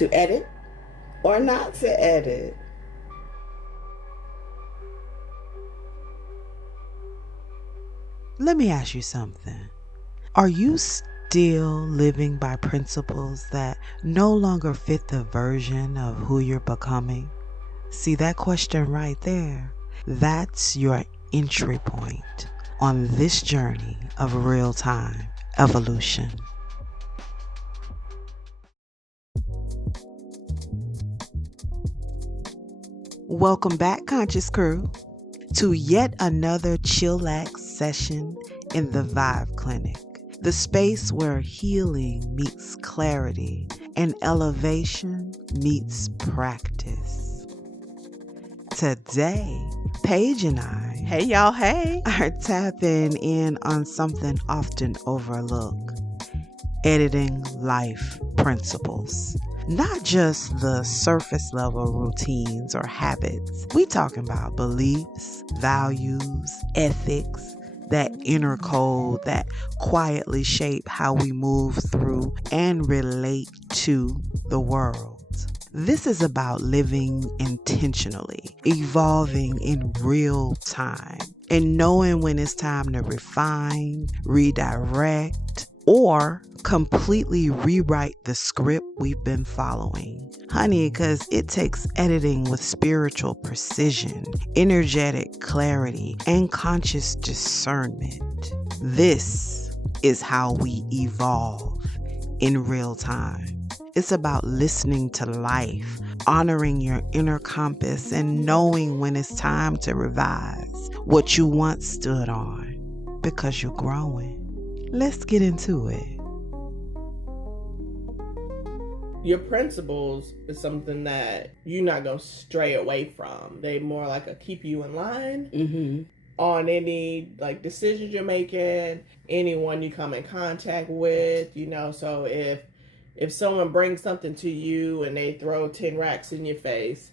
To edit or not to edit? Let me ask you something. Are you still living by principles that no longer fit the version of who you're becoming? See that question right there? That's your entry point on this journey of real-time evolution. Welcome back, Conscious Crew, to yet another chillax session in the Vibe Clinic, the space where healing meets clarity and elevation meets practice. Today, Paige and I, hey y'all, hey, are tapping in on something often overlooked: editing life principles. Not just the surface level routines or habits. We talking about beliefs, values, ethics, that inner code that quietly shape how we move through and relate to the world. This is about living intentionally, evolving in real time, and knowing when it's time to refine, redirect, or completely rewrite the script we've been following. Honey, because it takes editing with spiritual precision, energetic clarity, and conscious discernment. This is how we evolve in real time. It's about listening to life, honoring your inner compass, and knowing when it's time to revise what you once stood on, because you're growing. Let's get into it. Your principles is something that you're not going to stray away from. They more like a keep you in line on any like decisions you're making, anyone you come in contact with, so if someone brings something to you and they throw 10 racks in your face,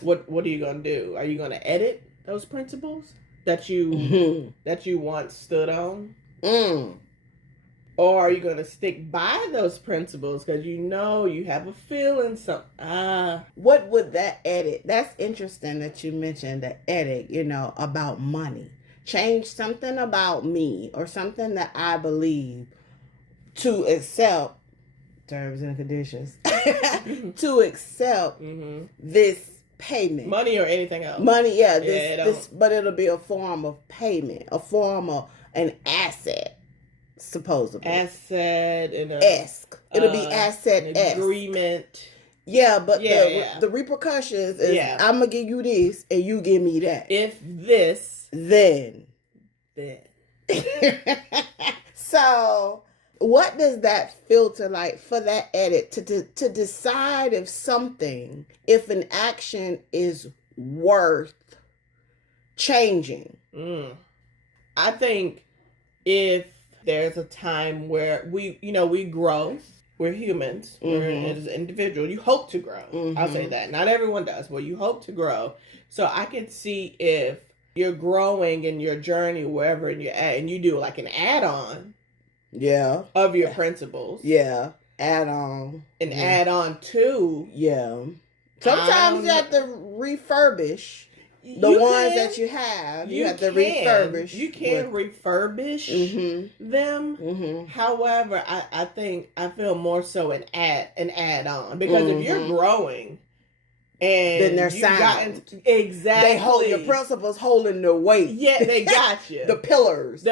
what are you going to do? Are you going to edit those principles that you once stood on? Or are you going to stick by those principles because you have a feeling What would that edit? That's interesting that you mentioned the edit, about money. Change something about me or something that I believe to accept terms and conditions to accept this payment. Money or anything else? Money, this, but it'll be a form of payment, a form of an asset. Supposedly. Asset and it'll be asset-esque. Agreement. Yeah, but the repercussions is I'm gonna give you this and you give me that. If this, then. So, what does that filter like for that edit to decide if an action is worth changing? I think if there's a time where we grow. We're humans. We're as an individual. You hope to grow. I'll say that. Not everyone does, but you hope to grow. So I can see if you're growing in your journey wherever you're at, and you do like an add-on. Of your principles. Add on. Add on to. Sometimes you have to refurbish. The ones that you have, you have to refurbish. You can refurbish them. However, I think I feel more so an add on because if you're growing and then they're sound. Exactly. They hold your principles holding the weight. Yeah, they got you. The pillars.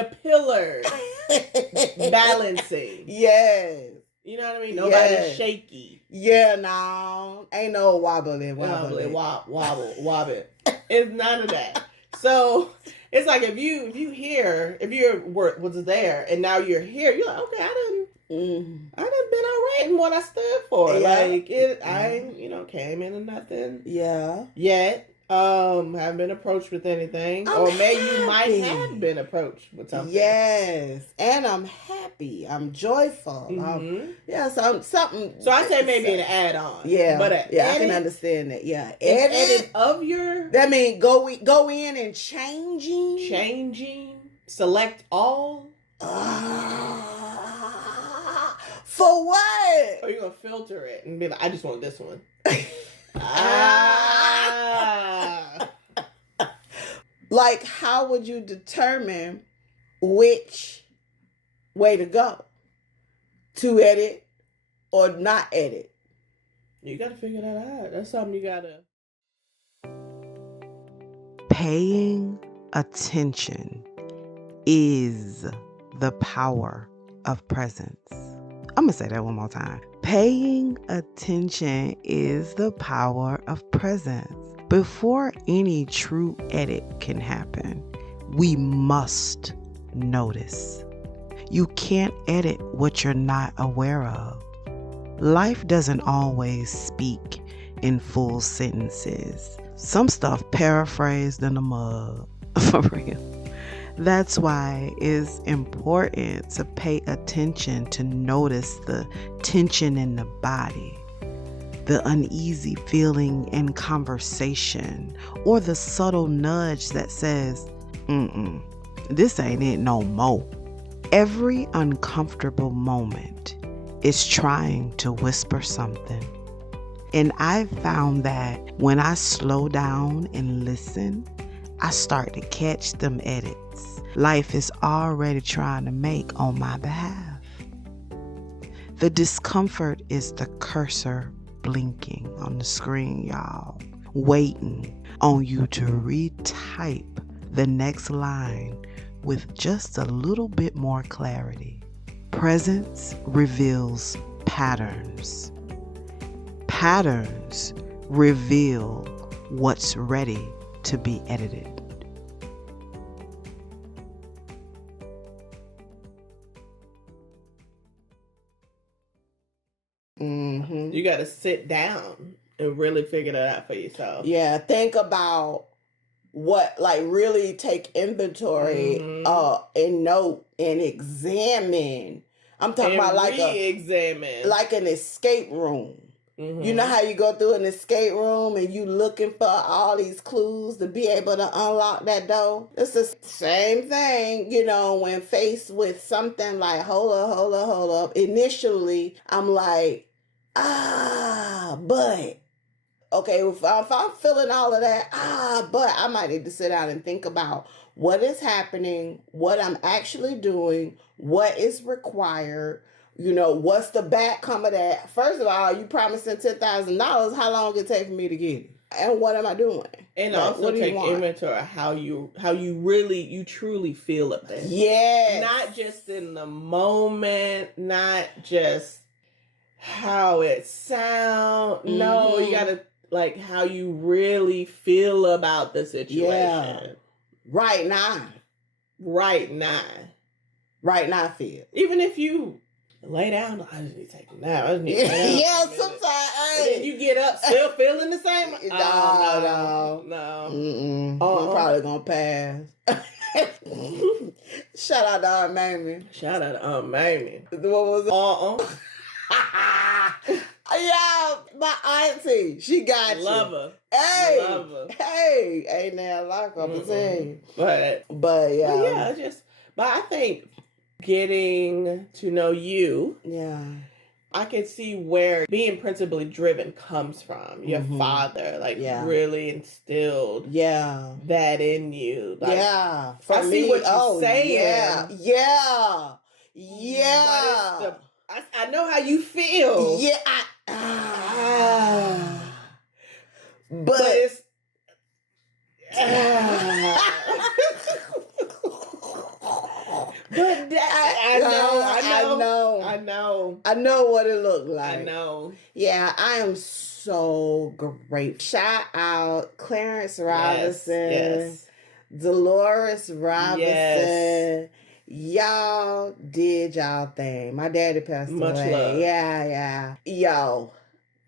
Balancing. Yes. You know what I mean? Nobody's shaky. Yeah, no. Ain't no wobbly. Wobble. It's none of that. So it's like if you was there and now you're here, you're like, okay, I done been all right in what I stood for. I came into nothing. Yet. Haven't been approached with anything. You might have been approached with something. Yes. And I'm happy. I'm joyful. Something. So I say maybe an add-on. Yeah. But I can understand that. Yeah. Edit of your... That means go in and changing. Select all. For what? Or you gonna filter it and be like, I just want this one. Like, how would you determine which way to go? To edit or not edit? You gotta figure that out. That's something you gotta. Paying attention is the power of presence. I'm gonna say that one more time. Paying attention is the power of presence. Before any true edit can happen, we must notice. You can't edit what you're not aware of. Life doesn't always speak in full sentences. Some stuff paraphrased in the mud, for real. That's why it's important to pay attention to notice the tension in the body, the uneasy feeling in conversation, or the subtle nudge that says, this ain't it no more. Every uncomfortable moment is trying to whisper something. And I've found that when I slow down and listen, I start to catch them edits life is already trying to make on my behalf. The discomfort is the cursor blinking on the screen, y'all, waiting on you to retype the next line with just a little bit more clarity. Presence reveals patterns. Patterns reveal what's ready to be edited. You got to sit down and really figure that out for yourself. Yeah, think about what, like, really take inventory and note and examine. I'm talking about like an escape room. You know how you go through an escape room and you looking for all these clues to be able to unlock that door? It's the same thing, you know, when faced with something like, hold up. Initially, I'm like, but. Okay, if I'm feeling all of that, but I might need to sit down and think about what is happening, what I'm actually doing, what is required. You know, what's the back come of that? First of all, you promising $10,000. How long it take for me to get it? And what am I doing? And like, also take inventory of how you truly feel about it. Yeah. Not just in the moment, not just how it sounds. No, you gotta like how you really feel about the situation. Yeah. Right now. Feel. Even if you lay down, I just need to take a nap. I just need to lay down. Yeah, sometimes. And then you get up still feeling the same. No. I'm probably gonna pass. Shout out to Aunt Mamie. What was it? Yeah, my auntie. She got you. Love her. Hey, ain't that like I'm saying. But yeah. But I think getting to know you. Yeah. I can see where being principally driven comes from. Your father, really instilled that in you. Like, I see what you're saying. Yeah. I know how you feel. Yeah. But it's... But I know what it looked like. I know. Yeah, I am so great. Shout out Clarence Robinson, Dolores Robinson. Yes. Y'all did y'all thing. My daddy passed away. Much love. Yeah. Yo,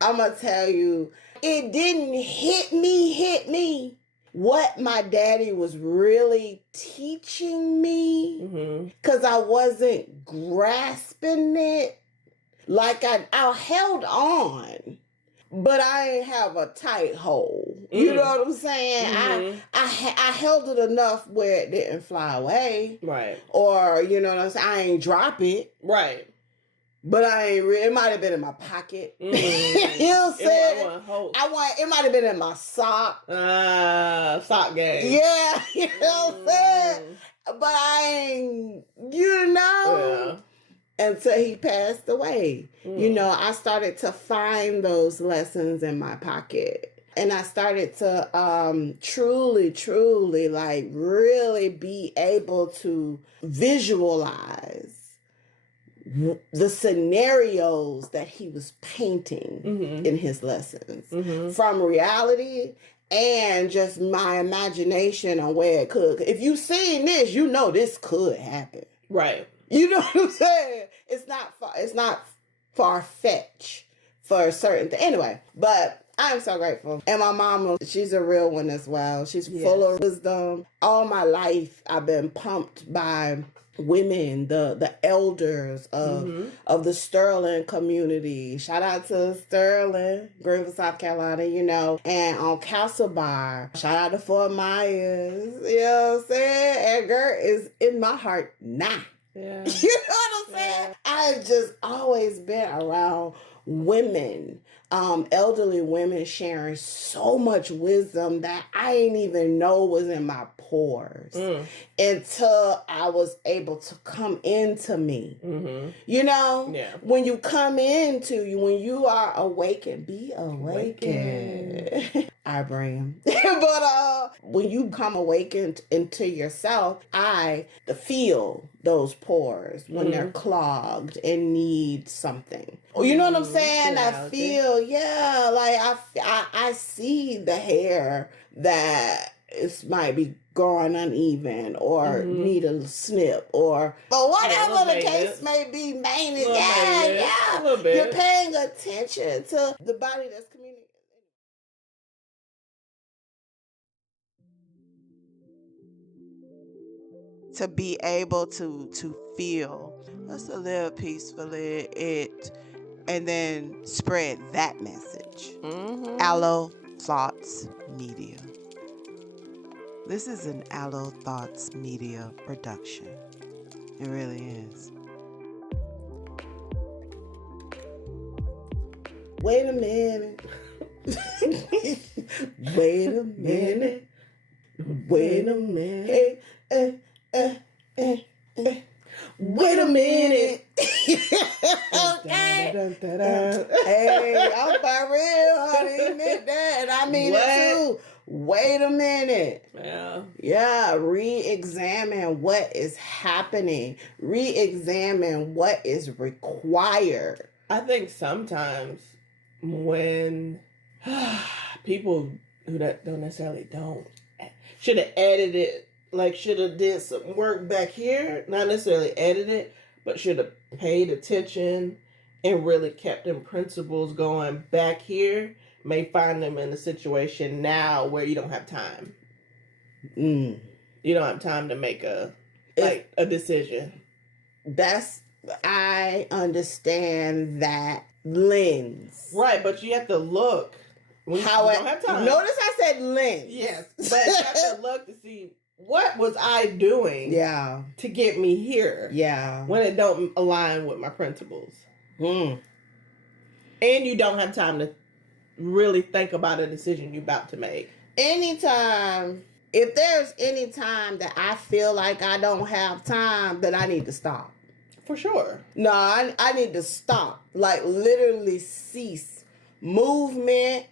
I'm gonna tell you, it didn't hit me what my daddy was really teaching me, because I wasn't grasping it. Like I held on, but I ain't have a tight hold. You know what I'm saying? I held it enough where it didn't fly away. Right. Or, you know what I'm saying? I ain't drop it. Right. But I ain't it might have been in my pocket. Mm. You know what I'm saying? It might have been in my sock. Sock game. Yeah, you know what I'm saying? But I ain't, Yeah. until he passed away. Mm. I started to find those lessons in my pocket. And I started to truly, like, really be able to visualize the scenarios that he was painting in his lessons from reality and just my imagination on where it could. If you've seen this, this could happen. Right. You know what I'm saying? It's not far-fetched for a certain thing. Anyway, but I'm so grateful. And my mama, she's a real one as well. She's full of wisdom. All my life, I've been pumped by women, the elders of the Sterling community. Shout out to Sterling, Greenville, South Carolina, and on Castlebar. Shout out to Fort Myers. You know what I'm saying? Edgar is in my heart now. Yeah. You know what I'm saying? I've just always been around women, elderly women sharing so much wisdom that I didn't even know was in my pores until I was able to come into me. Yeah. When you come when you are awakened, be awakened. I bring him. But when you come awakened into yourself, I feel those pores when they're clogged and need something. You know what I'm saying? I feel, like I see the hair that might be growing uneven or need a snip or whatever the case may be. Maintenance, A little bit. You're paying attention to the body that's communicating. To be able to feel, just to live peacefully, and then spread that message. Aloe Thoughts Media. This is an Aloe Thoughts Media production. It really is. Wait a minute. Wait a minute. Wait a minute. Wait a minute. Okay. Hey, I'm for real, honey. Admit that. I mean it too. Wait a minute. Yeah, re-examine what is happening. Re-examine what is required. I think sometimes when people who don't necessarily should have edited, like should have did some work back here, not necessarily edited, but should have paid attention and really kept them principles going back here, may find them in a situation now where you don't have time. You don't have time to make a decision. I understand that lens. Right, but you have to look. You don't have time. Notice I said lens. Yes, but you have to look to see what was I doing to get me here. Yeah. When it don't align with my principles. And you don't have time to really think about a decision you're about to make. If there's any time that I feel like I don't have time, then I need to stop. For sure. No, I need to stop. Like literally cease movement,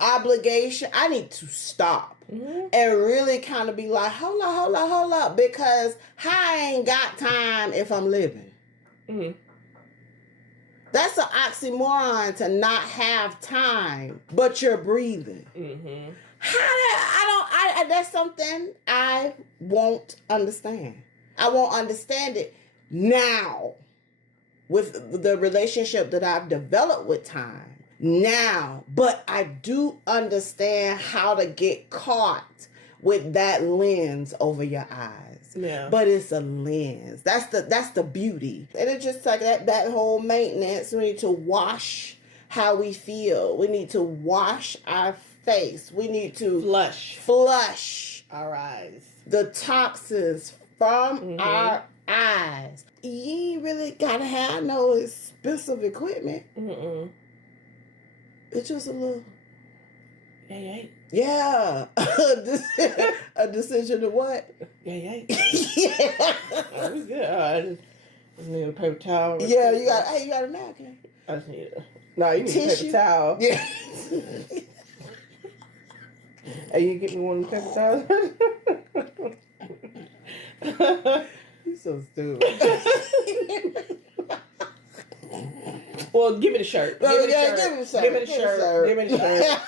obligation. I need to stop. And really kind of be like, hold up. Because I ain't got time if I'm living. That's an oxymoron to not have time, but you're breathing. That's something I won't understand. I won't understand it now with the relationship that I've developed with time now. But I do understand how to get caught with that lens over your eyes. Yeah. But it's a lens. That's the beauty. And it's just like that whole maintenance. We need to wash how we feel. We need to wash our face. We need to flush our eyes. The toxins from our eyes. You ain't really gotta have no expensive equipment. It's just a little. Yeah. A decision to what? Yeah. Yeah. Oh, we good. I just need a paper towel. Yeah, you got a napkin. I just need you need a Tissue. paper towel. Yeah. Hey, you get me one of the paper towels? You so stupid. Well, give me the shirt. Give me the shirt. Give me the shirt. Give me the shirt.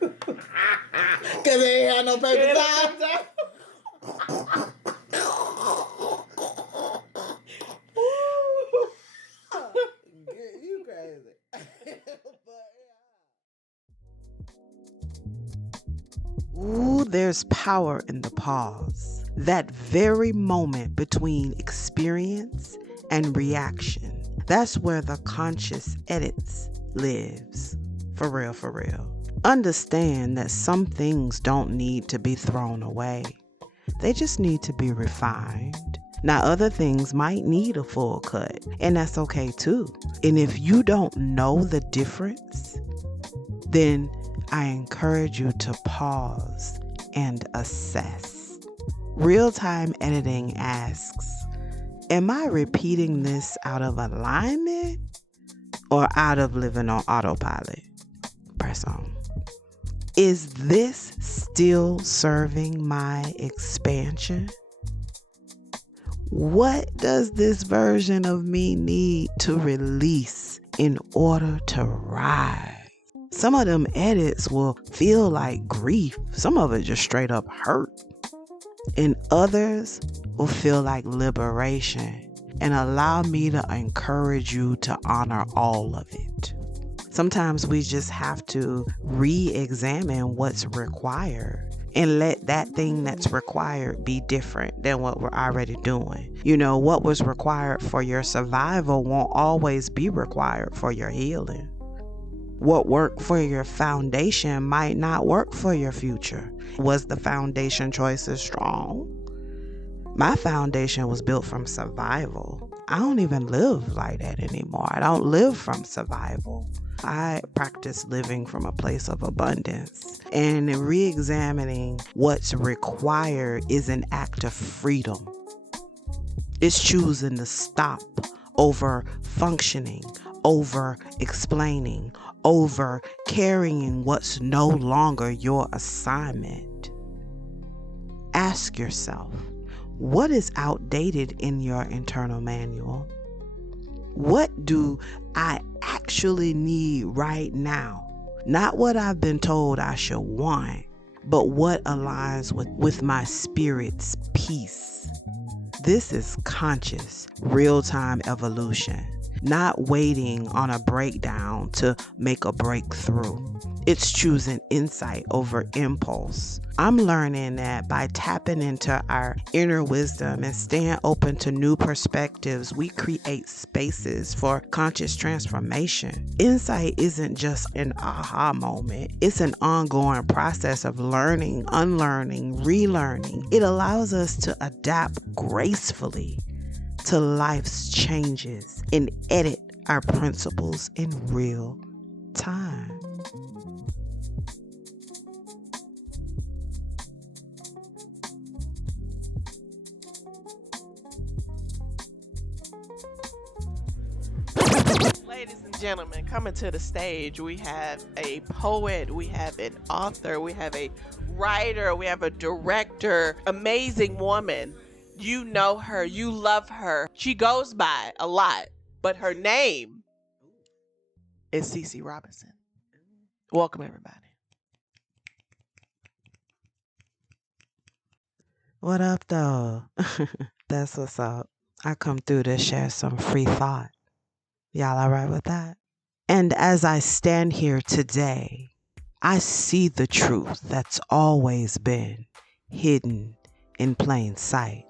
Because they ain't had no paper towel. You crazy. Ooh, there's power in the pause. That very moment between experience and reaction. That's where the conscious edits lives. For real, for real. Understand that some things don't need to be thrown away. They just need to be refined. Now, other things might need a full cut, and that's okay too. And if you don't know the difference, then I encourage you to pause and assess. Real-time editing asks, am I repeating this out of alignment or out of living on autopilot? Press on. Is this still serving my expansion? What does this version of me need to release in order to rise? Some of them edits will feel like grief. Some of it just straight up hurt. And others will feel like liberation. And allow me to encourage you to honor all of it. Sometimes we just have to re-examine what's required and let that thing that's required be different than what we're already doing. You know, what was required for your survival won't always be required for your healing. What worked for your foundation might not work for your future. Was the foundation choices strong? My foundation was built from survival. I don't even live like that anymore. I don't live from survival. I practice living from a place of abundance. And re-examining what's required is an act of freedom. It's choosing to stop over functioning, over explaining, over carrying what's no longer your assignment. Ask yourself, what is outdated in your internal manual? What do I actually need right now? Not what I've been told I should want, but what aligns with my spirit's peace. This is conscious, real-time evolution, not waiting on a breakdown to make a breakthrough. It's choosing insight over impulse. I'm learning that by tapping into our inner wisdom and staying open to new perspectives, we create spaces for conscious transformation. Insight isn't just an aha moment. It's an ongoing process of learning, unlearning, relearning. It allows us to adapt gracefully to life's changes and edit our principles in real time. Ladies and gentlemen, coming to the stage, we have a poet, we have an author, we have a writer, we have a director, amazing woman. You know her, you love her. She goes by a lot, but her name is Cece Robinson. Welcome, everybody. What up, though? That's what's up. I come through to share some free thought. Y'all all right with that? And as I stand here today, I see the truth that's always been hidden in plain sight.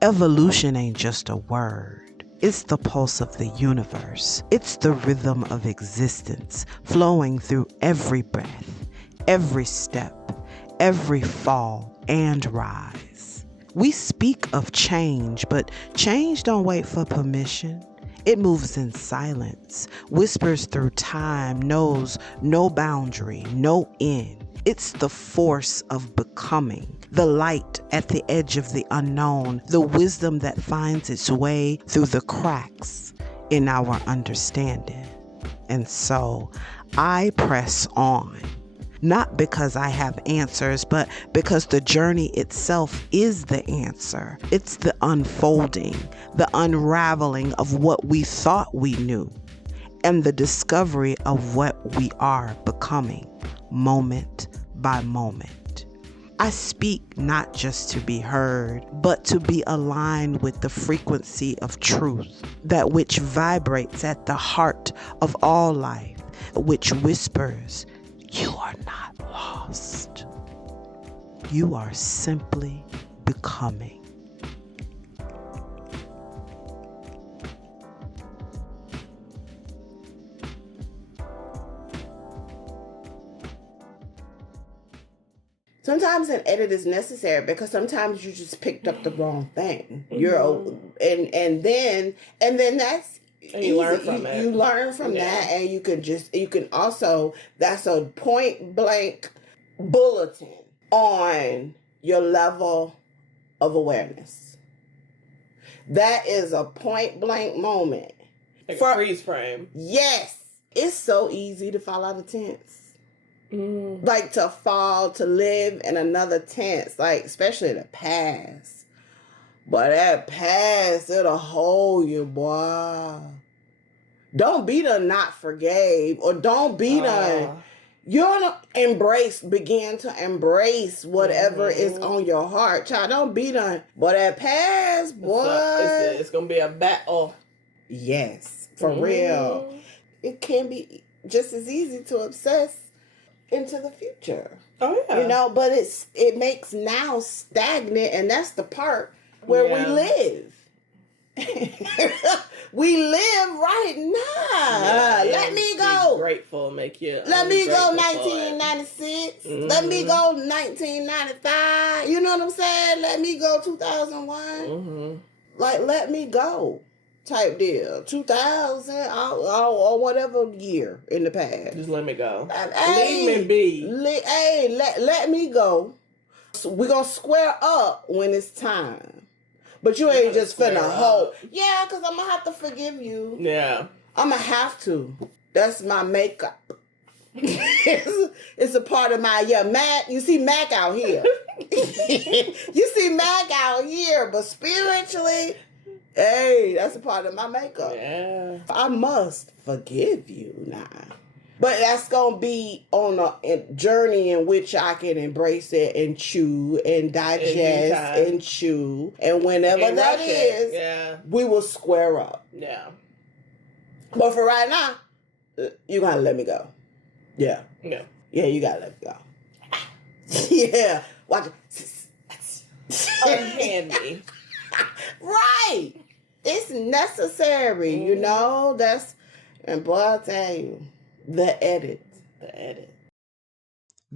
Evolution ain't just a word. It's the pulse of the universe. It's the rhythm of existence flowing through every breath, every step, every fall and rise. We speak of change, but change don't wait for permission. It moves in silence, whispers through time, knows no boundary, no end. It's the force of becoming, the light at the edge of the unknown, the wisdom that finds its way through the cracks in our understanding. And so I press on, not because I have answers, but because the journey itself is the answer. It's the unfolding, the unraveling of what we thought we knew, and the discovery of what we are becoming, moment by moment. I speak not just to be heard, but to be aligned with the frequency of truth, that which vibrates at the heart of all life, which whispers, "You are not lost. You are simply becoming." Sometimes an edit is necessary because sometimes you just picked up the wrong thing. And then that's and you learn from it. You learn from that, and you can also, that's a point blank bulletin on your level of awareness. That is a point blank moment. Like a freeze frame. Yes. It's so easy to fall out of tense. Like to live in another tense, like especially the past. But that past, it'll hold you, boy. Don't be the not forgave, or don't be the, you're begin to embrace whatever is on your heart, child. Don't be done. But that past, boy. It's going to be a battle. Yes, for real. It can be just as easy to obsess into the future. Oh yeah. But it makes now stagnant, and that's the part where we live. We live right now. Let me go. Be grateful, make you. Let me go 1996. Let me go 1995. You know what I'm saying? Let me go 2001. Like, let me go. Type deal. 2000 or whatever year in the past. Just let me go. Leave me be. Let me go. So we're going to square up when it's time. But you ain't just finna hold. Yeah, because I'm going to have to forgive you. Yeah. I'm going to have to. That's my makeup. It's a part of my, Mac. You see Mac out here. You see Mac out here. But spiritually, hey, that's a part of my makeup. Yeah. I must forgive you now. But that's going to be on a journey in which I can embrace it and chew and digest and chew. And whenever that is, we will square up. Yeah. But for right now, you got to let me go. Yeah. Yeah. Yeah, you got to let me go. Yeah. Watch it. Unhand me. Right. It's necessary, and boy, I'll tell you, the edit.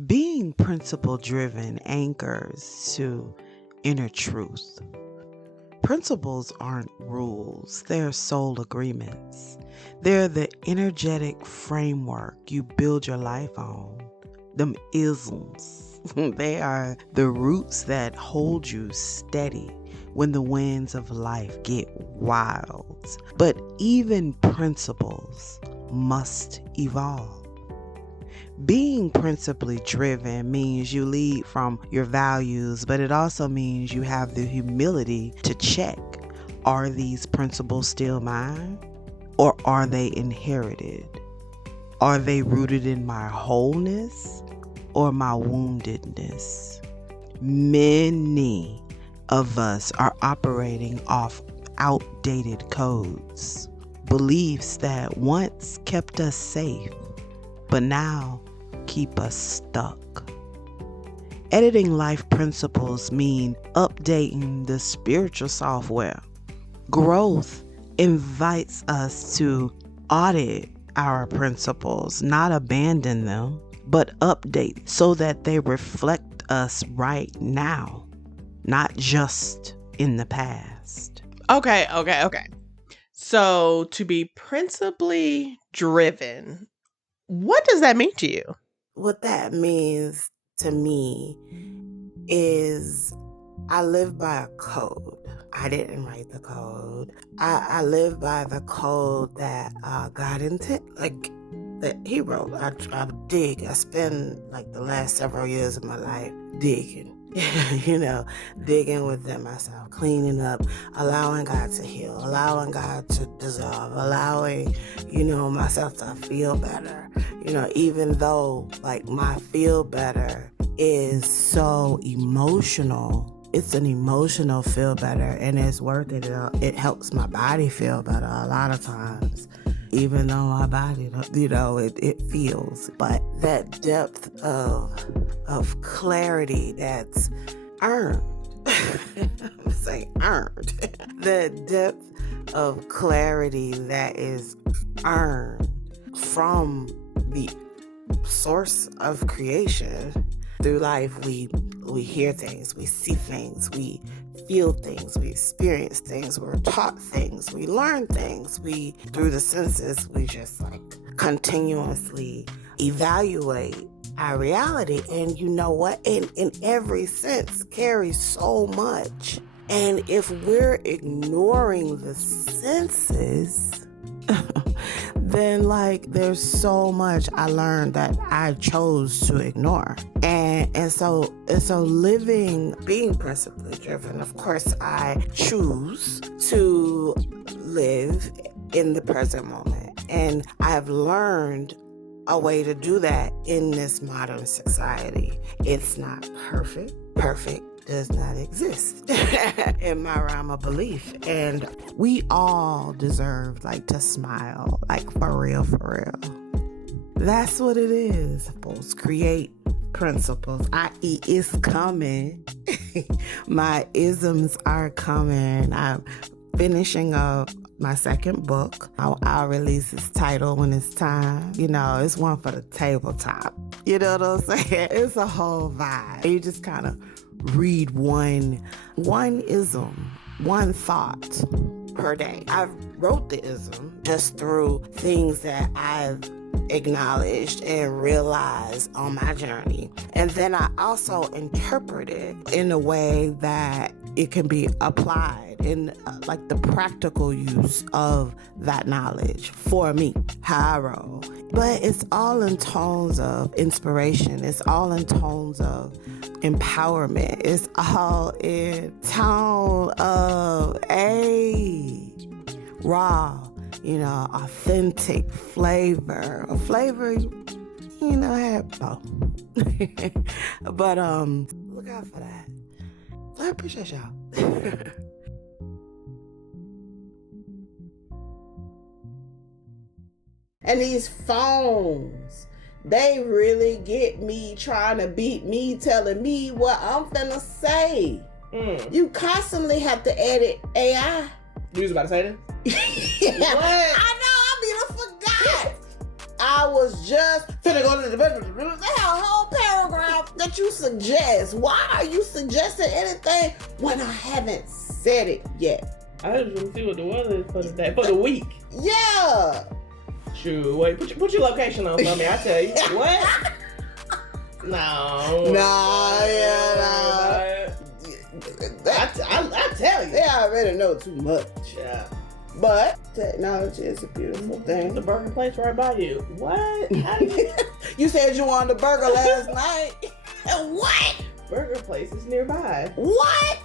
Being principle driven anchors to inner truth. Principles aren't rules, they're soul agreements. They're the energetic framework you build your life on. Them isms. They are the roots that hold you steady when the winds of life get wild. But even principles must evolve. Being principally driven means you lead from your values, but it also means you have the humility to check, are these principles still mine? Or are they inherited? Are they rooted in my wholeness or my woundedness? Many of us are operating off outdated codes, beliefs that once kept us safe, but now keep us stuck. Editing life principles mean updating the spiritual software. Growth invites us to audit our principles, not abandon them, but update so that they reflect us right now. not just in the past. Okay. So to be principally driven, what does that mean to you? What that means to me is I live by a code. I didn't write the code. I live by the code that God intended, that He wrote. I dig. I spend like the last several years of my life digging. Digging within myself, cleaning up, allowing God to heal, allowing God to dissolve, allowing, myself to feel better. Even though like my feel better is so emotional. It's an emotional feel better, and it's worth it. It helps my body feel better a lot of times, even though my body, it feels. But that depth of clarity that's earned, I'm saying earned, the depth of clarity that is earned from the source of creation. Through life, we hear things, we see things, we feel things, we experience things, we're taught things, we learn things. Through the senses, we just continuously evaluate our reality. And you know what? In every sense carries so much. And if we're ignoring the senses, then there's so much I learned that I chose to ignore. And so being principally driven, of course I choose to live in the present moment. And I've learned a way to do that in this modern society. It's not perfect. Perfect does not exist in my realm of belief. And we all deserve to smile, for real. That's what it is. Supposed create principles, i.e. it's coming. My isms are coming. I'm finishing up my second book. I'll release its title when it's time. It's one for the tabletop. You know what I'm saying? It's a whole vibe. You just kind of read one ism, one thought per day. I wrote the ism just through things that I've acknowledged and realized on my journey. And then I also interpret it in a way that it can be applied in the practical use of that knowledge for me, how I roll. But it's all in tones of inspiration. It's all in tones of empowerment. It's all in tone of raw, authentic flavor. A flavor, had both. But look out for that. I appreciate y'all. And these phones, they really get me trying to beat me, telling me what I'm finna say. You constantly have to edit AI. You was about to say that? Yeah. What? I know, I forgot. I was just finna go to the bedroom. They have a whole paragraph that you suggest. Why are you suggesting anything when I haven't said it yet? I just want to see what the weather is for today, for the week. Yeah. Shoot, wait, put your location on for me. I tell you. What? No. Nah, yeah, I tell you. They already know too much. Yeah. But technology is a beautiful thing. The burger place right by you. What? You said you wanted a burger last night. What? Burger place is nearby. What?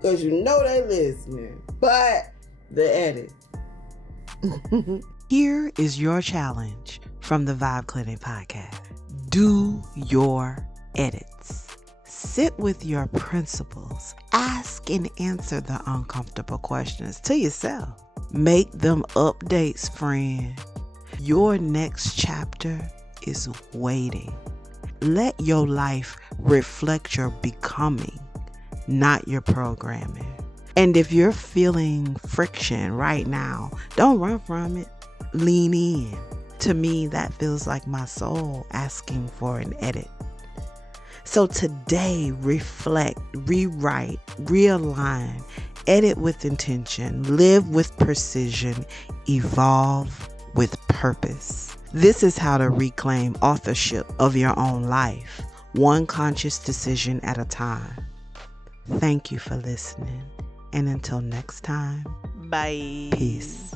Because you know they listening. But the edit. Here is your challenge from the Vibe Clinic podcast. Do your edits. Sit with your principles. Ask and answer the uncomfortable questions to yourself. Make them updates, friend. Your next chapter is waiting. Let your life reflect your becoming, not your programming. And if you're feeling friction right now, don't run from it. Lean in. To me, that feels like my soul asking for an edit. So today, reflect, rewrite, realign, edit with intention, live with precision, evolve with purpose. This is how to reclaim authorship of your own life, one conscious decision at a time. Thank you for listening. And until next time, Bye. peace.